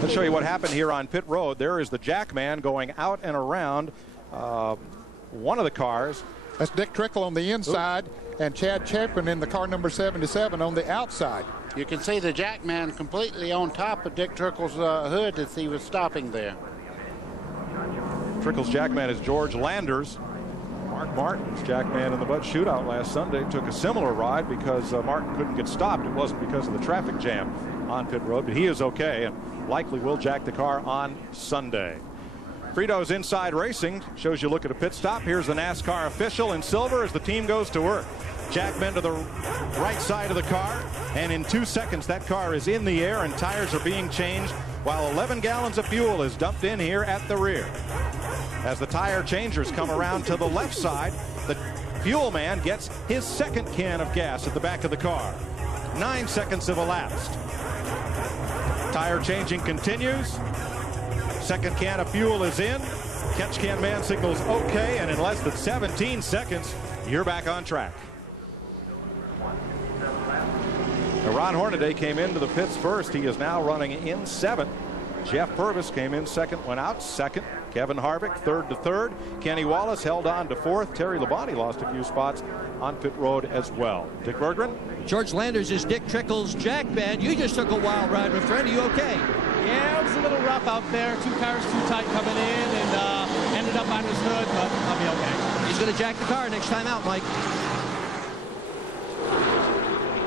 Let's show you what happened here on pit road. There is the Jackman going out and around one of the cars. That's Dick Trickle on the inside. Ooh. And Chad Chapin in the car number 77 on the outside. You can see the Jackman completely on top of Dick Trickle's hood as he was stopping there. Trickle's Jackman is George Landers. Mark Martin's Jackman in the Bud Shootout last Sunday took a similar ride because Martin couldn't get stopped. It wasn't because of the traffic jam on pit road, but he is okay and likely will jack the car on Sunday. Frito's Inside Racing shows you a look at a pit stop. Here's the NASCAR official in silver as the team goes to work. Jackman to the right side of the car, and in 2 seconds that car is in the air and tires are being changed while 11 gallons of fuel is dumped in here at the rear. As the tire changers come around to the left side, the fuel man gets his second can of gas at the back of the car. 9 seconds have elapsed. Tire changing continues. Second can of fuel is in. Catch can man signals okay, and in less than 17 seconds, you're back on track. Now, Ron Hornaday came into the pits first. He is now running in 7th. Jeff Purvis came in second, went out second. Kevin Harvick third to third. Kenny Wallace held on to 4th. Terry Labonte lost a few spots on pit road as well. Dick Berggren. George Landers is Dick Trickle's Jackman. You just took a wild ride, my friend. Are you okay? Yeah, it was a little rough out there. 2 cars too tight coming in and ended up on his hood, but I'll be okay. He's going to jack the car next time out, Mike.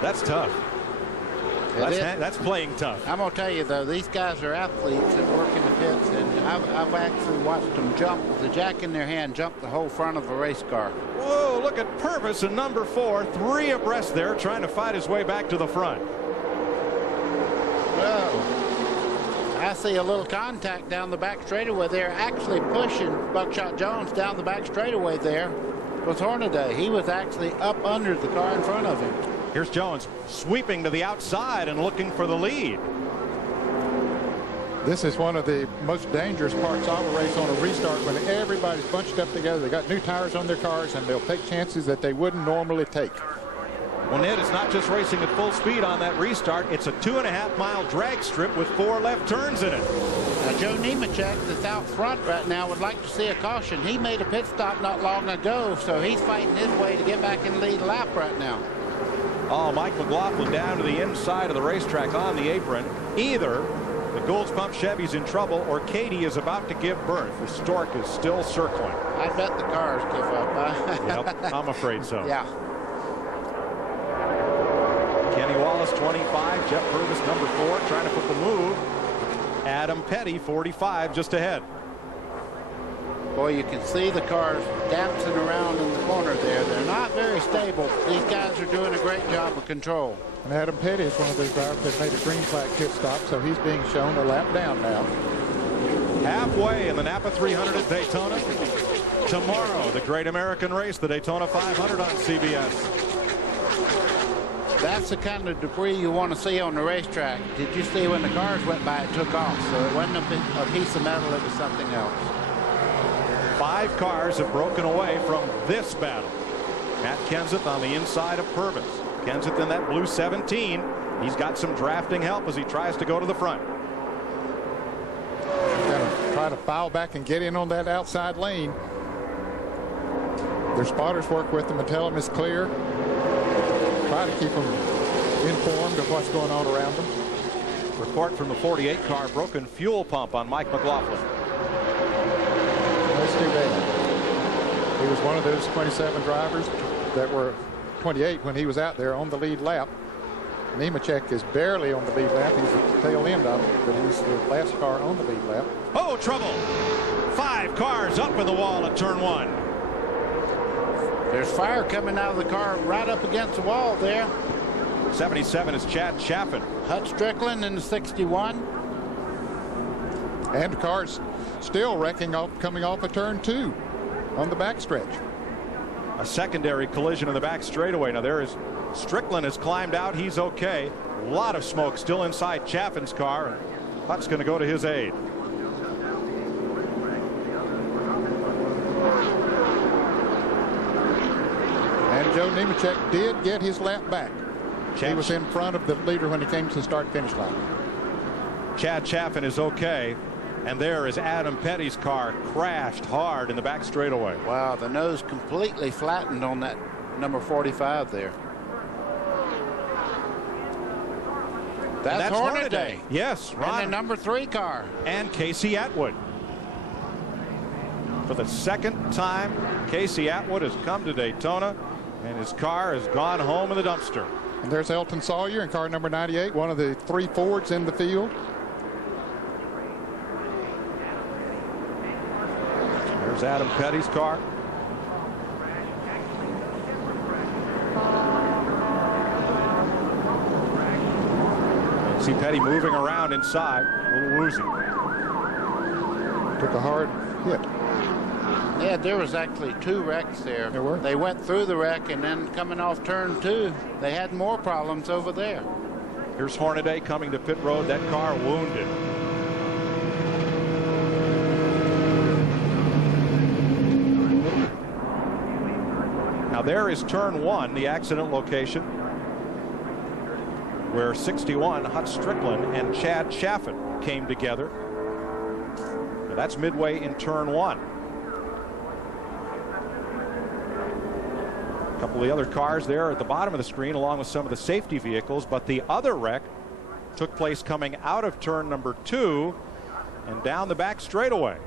That's tough. That's playing tough. I'm going to tell you, though, these guys are athletes that work in the pits, and I've actually watched them jump with the jack in their hand, jump the whole front of a race car. Whoa, look at Purvis in number 4, 3 abreast there, trying to fight his way back to the front. Whoa. I see a little contact down the back straightaway. They're actually pushing Buckshot Jones down the back straightaway there with Hornaday. He was actually up under the car in front of him. Here's Jones sweeping to the outside and looking for the lead. This is one of the most dangerous parts of a race on a restart when everybody's bunched up together. They got new tires on their cars and they'll take chances that they wouldn't normally take. Well, Ned, it's not just racing at full speed on that restart. It's a 2.5-mile drag strip with 4 left turns in it. Now, Joe Nemechek that's out front right now would like to see a caution. He made a pit stop not long ago, so he's fighting his way to get back in the lead lap right now. Oh, Mike McLaughlin down to the inside of the racetrack on the apron. Either the Gould's Pump Chevy's in trouble or Katie is about to give birth. The stork is still circling. I bet the cars give up. Yep, I'm afraid so. Yeah. Kenny Wallace, 25. Jeff Purvis, number 4, trying to put the move. Adam Petty, 45, just ahead. Boy, you can see the cars dancing around in the corner there. They're not very stable. These guys are doing a great job of control. And Adam Petty is one of those drivers that made a green flag pit stop, so he's being shown a lap down now. Halfway in the Napa 300 at Daytona. Tomorrow, the Great American Race, the Daytona 500 on CBS. That's the kind of debris you want to see on the racetrack. Did you see when the cars went by, it took off? So it wasn't a piece of metal, it was something else. 5 cars have broken away from this battle. Matt Kenseth on the inside of Purvis. Kenseth in that blue 17. He's got some drafting help as he tries to go to the front. He's going to try to foul back and get in on that outside lane. Their spotters work with them and tell them it's clear. Try to keep them informed of what's going on around them. Report from the 48 car, broken fuel pump on Mike McLaughlin. That's too bad. He was one of those 27 drivers that were 28 when he was out there on the lead lap. Nemechek is barely on the lead lap. He's at the tail end of it, but he's the last car on the lead lap. Oh, trouble. 5 cars up in the wall at turn 1. There's fire coming out of the car right up against the wall there. 77 is Chad Chaffin. Hut Strickland in the 61. And the car's still wrecking off, coming off of turn 2 on the backstretch. A secondary collision in the back straightaway. Now there is Strickland has climbed out. He's okay. A lot of smoke still inside Chaffin's car. Hutt's going to go to his aid. And Joe Nemechek did get his lap back. He was in front of the leader when he came to the start-finish line. Chad Chaffin is okay. And there is Adam Petty's car crashed hard in the back straightaway. Wow, the nose completely flattened on that number 45 there. That's Hornaday. Yes, Ron. And the number 3 car. And Casey Atwood. For the second time, Casey Atwood has come to Daytona, and his car has gone home in the dumpster. And there's Elton Sawyer in car number 98, one of the 3 Fords in the field. There's Adam Petty's car. See Petty moving around inside, a little woozy. Took a hard hit. Yeah, there was actually 2 wrecks there. There were. They went through the wreck, and then coming off turn 2, they had more problems over there. Here's Hornaday coming to pit road. That car wounded. Now there is turn 1, the accident location, where 61 Hut Strickland and Chad Chaffin came together. Now that's midway in turn 1. A couple of the other cars there at the bottom of the screen, along with some of the safety vehicles, but the other wreck took place coming out of turn number 2 and down the back straightaway.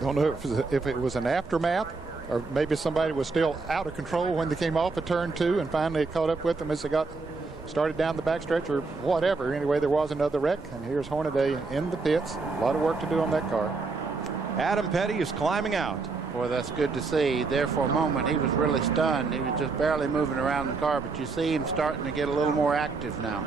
Don't know if it was an aftermath, or maybe somebody was still out of control when they came off of turn 2 and finally caught up with them as they got started down the backstretch or whatever. Anyway, there was another wreck, and here's Hornaday in the pits. A lot of work to do on that car. Adam Petty is climbing out. Boy, that's good to see. There for a moment, he was really stunned. He was just barely moving around the car, but you see him starting to get a little more active now.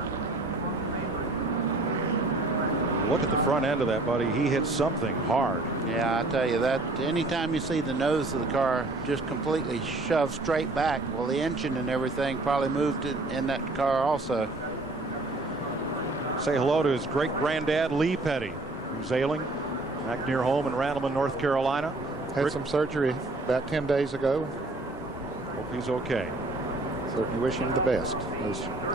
Look at the front end of that, buddy. He hit something hard. Yeah, I tell you that anytime you see the nose of the car just completely shoved straight back, well, the engine and everything probably moved in that car also. Say hello to his great granddad Lee Petty, who's ailing back near home in Randleman, North Carolina. Had some surgery about 10 days ago. Hope he's okay. Certainly wish him the best.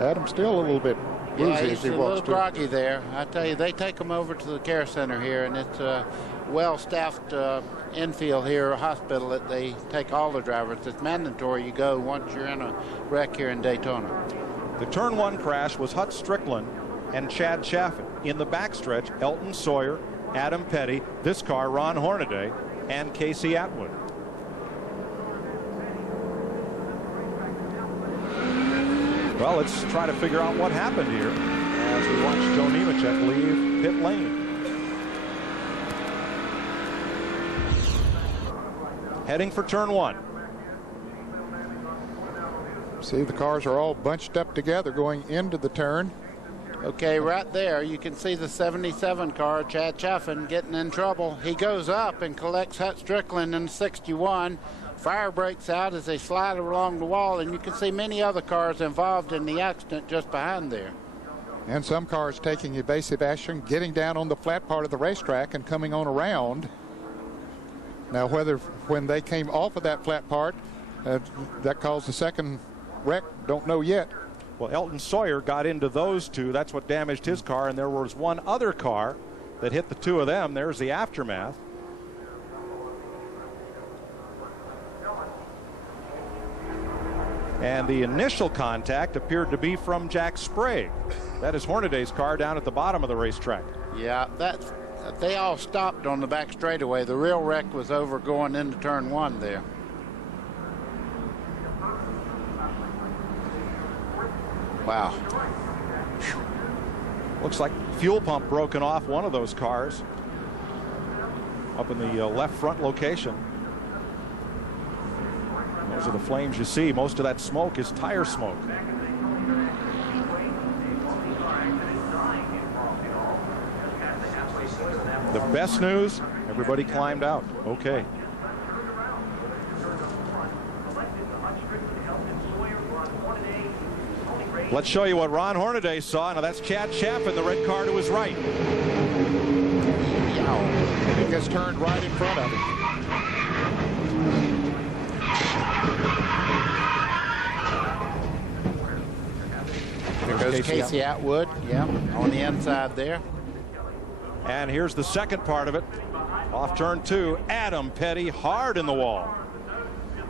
Adam's still a little bit woozy Yeah, as he's he a walks little groggy there. I tell you, they take him over to the care center here, and it's a well-staffed infield here, a hospital that they take all the drivers. It's mandatory you go once you're in a wreck here in Daytona. The turn 1 crash was Hut Strickland and Chad Chaffin. In the backstretch, Elton Sawyer, Adam Petty, this car, Ron Hornaday, and Casey Atwood. Well, let's try to figure out what happened here as we watch Joe Nemechek leave pit lane. Heading for turn 1. See, the cars are all bunched up together going into the turn. Okay, right there you can see the 77 car, Chad Chaffin, getting in trouble. He goes up and collects Hut Strickland in 61. Fire breaks out as they slide along the wall, and you can see many other cars involved in the accident just behind there. And some cars taking evasive action, getting down on the flat part of the racetrack and coming on around. Now, whether when they came off of that flat part, that caused the second wreck, don't know yet. Well, Elton Sawyer got into those 2. That's what damaged his car, and there was one other car that hit the 2 of them. There's the aftermath. And the initial contact appeared to be from Jack Sprague. That is Hornaday's car down at the bottom of the racetrack. Yeah, they all stopped on the back straightaway. The real wreck was over going into turn 1 there. Wow. Looks like fuel pump broken off one of those cars up in the left front location. Those are the flames you see. Most of that smoke is tire smoke. The best news, everybody climbed out. Okay. Let's show you what Ron Hornaday saw. Now that's Chad Chaffin, the red car to his right. And he gets turned right in front of him. There goes Casey Atwood, yeah, on the inside there. And here's the second part of it. Off turn 2, Adam Petty hard in the wall.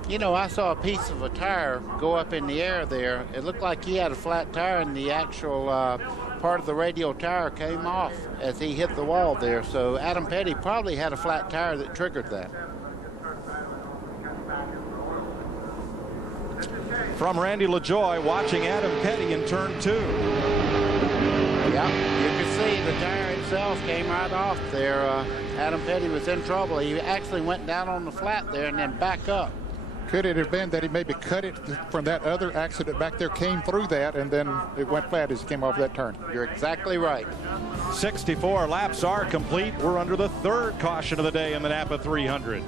You know, I saw a piece of a tire go up in the air there. It looked like he had a flat tire, and the actual part of the radial tire came off as he hit the wall there. So Adam Petty probably had a flat tire that triggered that. From Randy LaJoie, watching Adam Petty in turn 2. Yeah, you can see the tire itself came right off there. Adam Petty was in trouble. He actually went down on the flat there and then back up. Could it have been that he maybe cut it from that other accident back there, came through that, and then it went flat as he came off that turn? You're exactly right. 64 laps are complete. We're under the third caution of the day in the Napa 300.